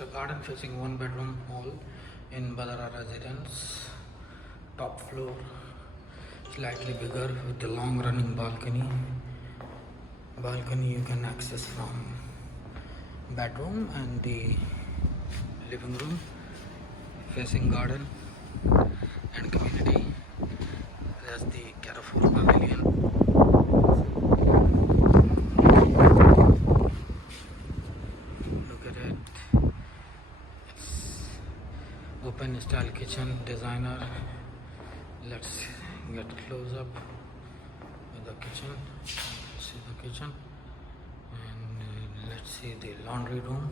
It's a garden facing one bedroom hall in Badara residence. Top floor, slightly bigger with the long running balcony. Balcony you can access from bedroom and the living room, facing garden and community. There's the Carrefour Pavilion. Look at it. It's open style kitchen, designer. Let's get close up with the kitchen. See the kitchen, and let's see the laundry room.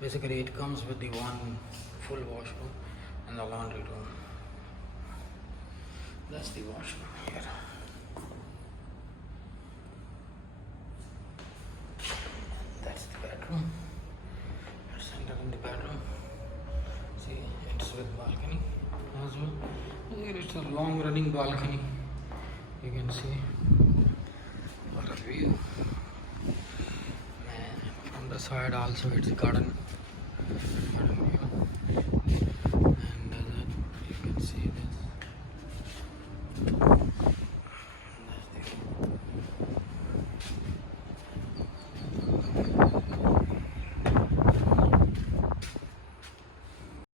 Basically it comes with the one full washroom and the laundry room. That's the washroom here. That's the bedroom. Let's enter in the bedroom. See, it's with balcony as well. Here it's a long running balcony. You can see what a view. And from the side also it's a garden view.